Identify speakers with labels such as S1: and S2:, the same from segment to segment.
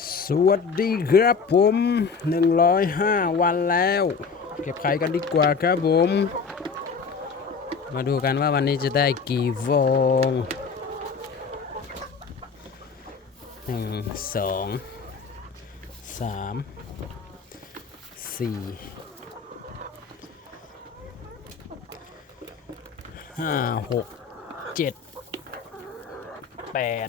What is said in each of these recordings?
S1: สวัสดีครับผม 105 วันแล้ว เก็บไข่กันดีกว่าครับผม มาดูกันว่าวันนี้จะได้กี่ฟองหนึ่งสองสามสี่ห้าหกเจ็ดแปด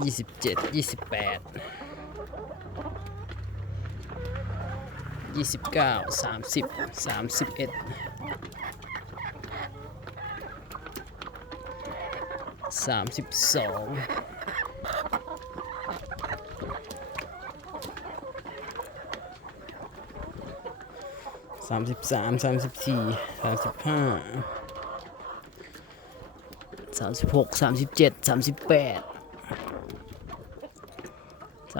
S1: ยี่สิบเจ็ดยี่สิบแปดยี่สิบเก้าสามสิบสามสิบเอ็ดสามสิบสองสามสิบสามสามสิบสี่สามสิบห้าสามสิบหกสามสิบเจ็ดสามสิบแปด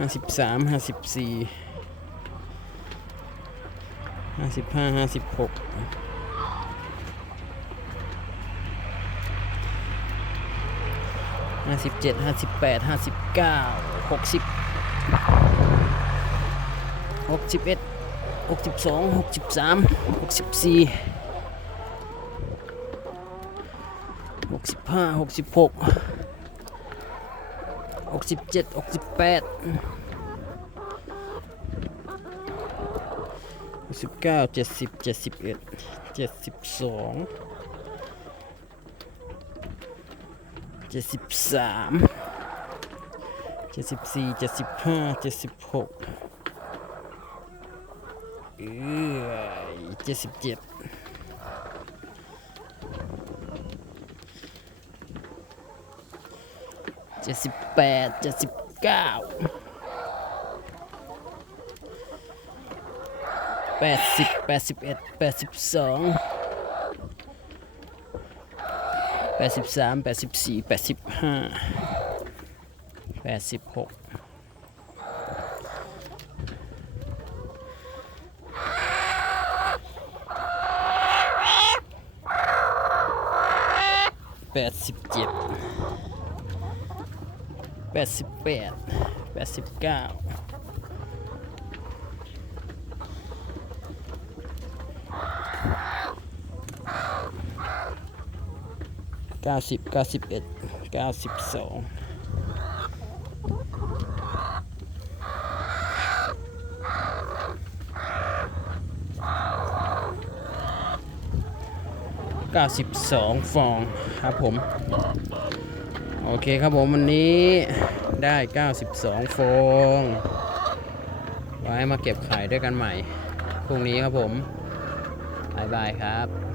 S1: ห้าสิบสามห้าสิบสี่ห้าสิบห้าห้าสิบหกห้าสิบเจ็ดห้าสิบแปดห้าสิบเก้าหกสิบหกสิบเอ็ดหกสิบสองหกสิบสามหกสิบสี่หกสิบห้าหกสิบหก กสิบเจ็ดหกสิบแปดสิบเก้าเจ็ดสิบเจ็ดสิบเอ็ดเจ็ดสิบสองเจ็ดสิบสามเจ็ดสิบสี่เจ็ดสิบห้าเจ็ดสิบหกเอ้ยเจ็ดสิบเจ็ด เจ็ดสิบแปดเจ็ดสิบเก้าแปดสิบแปดสิบเอ็ดแปดสิบสองแปดสิบสามแปดสิบสี่แปดสิบห้าแปดสิบหกแปดสิบเจ็ด แปดสิบแปดแปดสิบเก้าเก้าสิบเก้าสิบเอ็ดเก้าสิบสองเก้าสิบสองฟองครับผม โอเคครับผมวันนี้ได้ 92 ฟอง ไว้มาเก็บขายด้วยกันใหม่ พรุ่งนี้ครับผมบายบายครับ